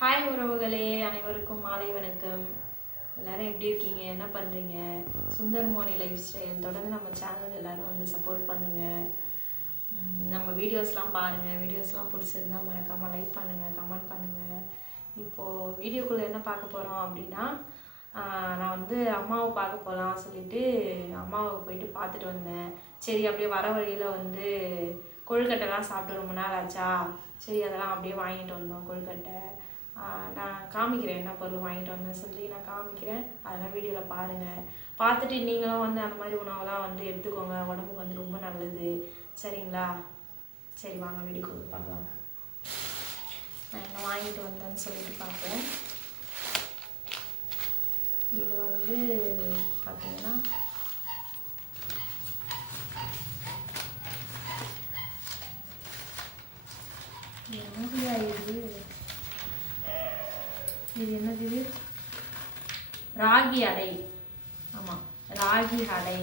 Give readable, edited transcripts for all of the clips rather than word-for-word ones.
Hi உறவுகளே, அனைவருக்கும் மாலை வணக்கம். எல்லோரும் எப்படி இருக்கீங்க, என்ன பண்ணுறீங்க? சுந்தர் மோனி லைஃப் ஸ்டைல் தொடர்ந்து நம்ம சேனல் எல்லோரும் வந்து சப்போர்ட் பண்ணுங்கள். நம்ம வீடியோஸ்லாம் பாருங்கள். வீடியோஸ்லாம் பிடிச்சிருந்தா மறக்காமல் லைக் பண்ணுங்கள், கமெண்ட் பண்ணுங்கள். இப்போது வீடியோக்குள்ளே என்ன பார்க்க போகிறோம் அப்படின்னா, நான் வந்து அம்மாவை பார்க்க போகலாம் சொல்லிட்டு அம்மாவை போயிட்டு பார்த்துட்டு வந்தேன். சரி, அப்படியே வர வழியில் வந்து கொழுக்கட்டைலாம் சாப்பிட்டு ரொம்ப நாள் ஆச்சா, சரி அதெல்லாம் அப்படியே வாங்கிட்டு வந்தோம் கொழுக்கட்டை. நான் காமிக்கிறேன் என்ன பொருள் வாங்கிட்டு வந்தேன்னு சொல்லி நான் காமிக்கிறேன். அதெல்லாம் வீடியோவில் பாருங்கள். பார்த்துட்டு நீங்களும் வந்து அந்த மாதிரி உணவெல்லாம் வந்து எடுத்துக்கோங்க, உடம்புக்கு வந்து ரொம்ப நல்லது. சரிங்களா? சரி, வாங்க வீடியோக்குள்ள பார்க்கலாம். நான் என்ன வாங்கிட்டு வந்தேன்னு சொல்லிட்டு பார்ப்பேன். இது வந்து பார்த்தீங்கன்னா என்னதுயா இது என்னது? இது ராகி அடை. ஆமாம், ராகி அடை.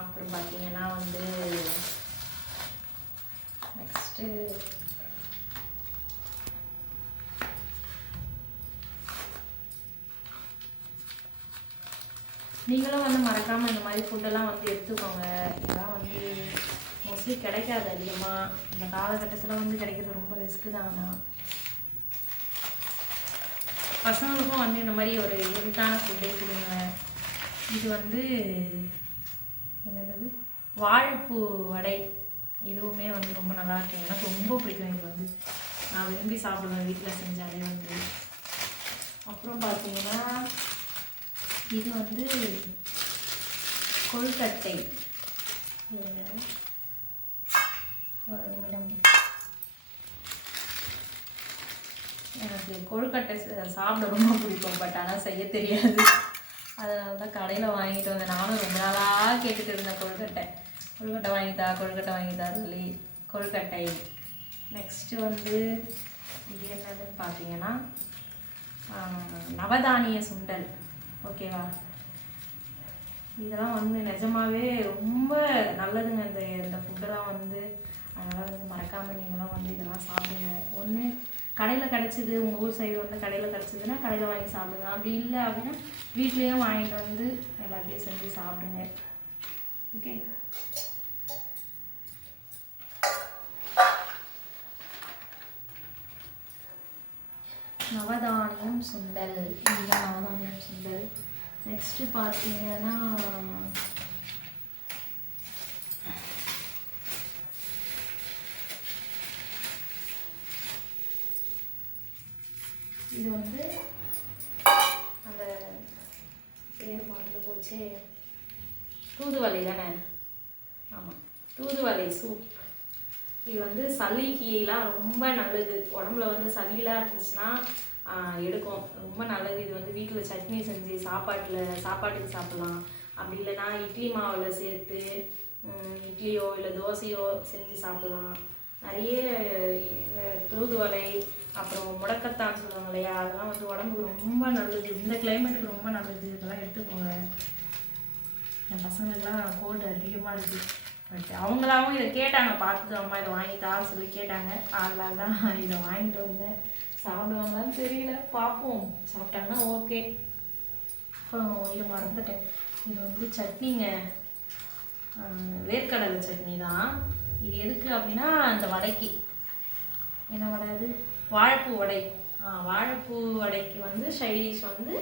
அப்புறம் பார்த்தீங்கன்னா வந்து நெக்ஸ்ட்டு நீங்களும் வந்து மறக்காமல் இந்த மாதிரி ஃபுட்டெல்லாம் வந்து எடுத்துக்கோங்க. இதெல்லாம் வந்து மோஸ்ட்லி கிடைக்காது அதிகமாக. இந்த காலகட்டத்தில் வந்து கிடைக்கிறது ரொம்ப ரிஸ்க்கு தானா. பசங்களுக்கும் வந்து இந்த மாதிரி ஒரு ஹெல்த்தான ஃபுட்டே கொடுங்க. இது வந்து என்னது, வாழைப்பூ வடை. இதுவுமே வந்து ரொம்ப நல்லாயிருக்கும். எனக்கு ரொம்ப பிடிக்கும். இது வந்து நான் விரும்பி சாப்பிடுவேன் வீட்டில் செஞ்சாலே வந்து. அப்புறம் பார்த்தீங்கன்னா இது வந்து கொழுக்கட்டை. ஒரு நிமிடம். எனக்கு கொழுக்கட்டை சாப்பிட ரொம்ப பிடிக்கும், பட் ஆனால் செய்ய தெரியாது. அதனால தான் கடையில் வாங்கிட்டு வந்தேன். நானும் ரொம்ப நாளாக கேட்டுட்டு இருந்தேன் கொழுக்கட்டை வாங்கித்தா சொல்லி கொழுக்கட்டை. நெக்ஸ்ட்டு வந்து இது என்னதுன்னு பார்த்தீங்கன்னா நவதானிய சுண்டல். ஓகேவா? இதெல்லாம் வந்து நிஜமாவே ரொம்ப நல்லதுங்க இந்த ஃபுட்டெல்லாம் வந்து. அதனால் வந்து மறக்காமல் நீங்களும் வந்து இதெல்லாம் சாப்பிடுங்க. ஒன்று கடையில் கிடச்சிது, உங்கள் ஊர் சைடு வந்து கடையில் கிடச்சிதுன்னா கடையில் வாங்கி சாப்பிடுங்க. அப்படி இல்லை அப்படின்னா வீட்லேயும் வாங்கிட்டு வந்து எல்லாத்தையும் செஞ்சு சாப்பிடுங்க. ஓகே, நவதானியம் சுண்டல். இதுதான் நவதானியம் சுண்டல். நெக்ஸ்ட்டு பார்த்தீங்கன்னா இது வந்து அந்த பேர் மறந்து போச்சு, தூதுவளை தானே? ஆமாம், தூதுவளை சூப். இது வந்து சளிக்கெலாம் ரொம்ப நல்லது. உடம்புல வந்து சளியெலாம் இருந்துச்சுன்னா எடுக்கும், ரொம்ப நல்லது. இது வந்து வீட்டில் சட்னி செஞ்சு சாப்பாட்டுக்கு சாப்பிட்லாம். அப்படி இல்லைன்னா இட்லி மாவில் சேர்த்து இட்லியோ இல்லை தோசையோ செஞ்சு சாப்பிட்லாம். நிறைய தூதுவளை, அப்புறம் முடக்கத்தான் சொல்லுவாங்க இல்லையா, அதெல்லாம் வந்து உடம்புக்கு ரொம்ப நல்லது. இந்த கிளைமேட்டுக்கு ரொம்ப நல்லது. இதெல்லாம் எடுத்துக்கோங்க. என் பசங்களுக்குலாம் கோல்டு அதிகமாக இருக்குது. பட் அவங்களாவும் இதை கேட்டாங்க, பார்த்துட்டு அம்மா இதை வாங்கிட்டா சொல்லி கேட்டாங்க. அதனால தான் இதை வாங்கிட்டு வந்தேன். சாப்பிடுவாங்களான்னு தெரியல, பார்ப்போம். சாப்பிட்டாங்கன்னா ஓகே. இது மறந்துட்டேன். இது வந்து சட்னிங்க, வேர்க்கடலை சட்னி தான். இது எதுக்கு அப்படின்னா இந்த வடைக்கு. என்ன வடை அது? வாழைப்பூ வடை. வாழைப்பூ வடைக்கு வந்து சைடிஷ் வந்து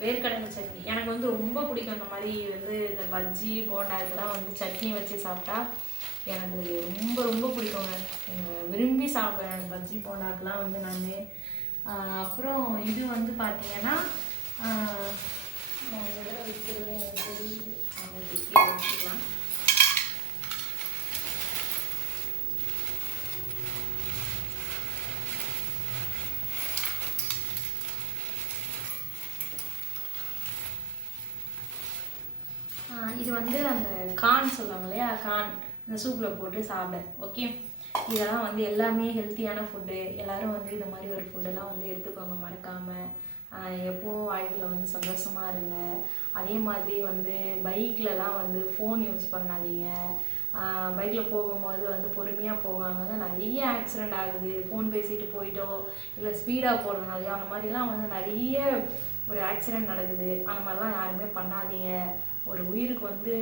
வேர்க்கடலை சட்னி. எனக்கு வந்து ரொம்ப பிடிக்கும். இந்த மாதிரி வந்து இந்த பஜ்ஜி போண்டா இதெல்லாம் வந்து சட்னி வச்சு சாப்பிட்டா எனக்கு ரொம்ப ரொம்ப பிடிக்குங்க. விரும்பி சாப்பிடுவேன் எனக்கு பஜ்ஜி போண்டாக்கெலாம் வந்து நான். அப்புறம் இது வந்து பார்த்தீங்கன்னா நான் இதெல்லாம் வைக்கிறது எனக்கு தெரியுது. வச்சுக்கலாம். இது வந்து அந்த கார்ன் சொல்லுவாங்க இல்லையா, கார்ன் இந்த சூப்பில் போட்டு சாப்பிட. ஓகே, இதெல்லாம் வந்து எல்லாமே ஹெல்த்தியான ஃபுட்டு. எல்லோரும் வந்து இது மாதிரி ஒரு ஃபுட்டெல்லாம் வந்து எடுத்துக்கோங்க மறக்காமல். எப்போவும் வாழ்க்கையில் வந்து சந்தோஷமாக இருங்க. அதே மாதிரி வந்து பைக்லலாம் வந்து ஃபோன் யூஸ் பண்ணாதீங்க. பைக்கில் போகும்போது வந்து பொறுமையாக போவாங்க, நிறைய ஆக்சிடெண்ட் ஆகுது. ஃபோன் பேசிட்டு போயிட்டோ இல்லை ஸ்பீடாக போகிறதுனாலையோ அந்த மாதிரிலாம் வந்து நிறைய ஒரு ஆக்சிடெண்ட் நடக்குது. அந்த மாதிரிலாம் யாருமே பண்ணாதீங்க. ஒரு உயிருக்கு வந்து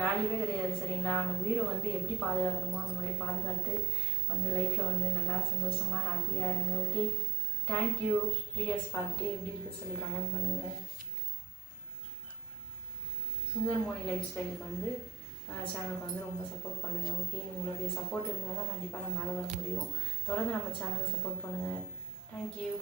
வேல்யூவே கிடையாது, சரிங்களா? அந்த உயிரை வந்து எப்படி பாதுகாக்கணுமோ அந்த மாதிரி பாதுகாத்து வந்து லைஃப்பில் வந்து நல்லா சந்தோஷமாக ஹாப்பியாக இருங்க. Okay, thank you. வீடியோஸ் பார்த்துட்டு எப்படி இருக்குது சொல்லி கமெண்ட் பண்ணுங்கள். சுந்தர்மோனி லைஃப் ஸ்டைலுக்கு வந்து சேனலுக்கு வந்து ரொம்ப சப்போர்ட் பண்ணுங்கள். ஓகே, உங்களுடைய சப்போர்ட் இருந்தால் தான் கண்டிப்பாக நம்ம மேலே வர முடியும். தொடர்ந்து நம்ம சேனலுக்கு சப்போர்ட் பண்ணுங்கள். தேங்க்யூ.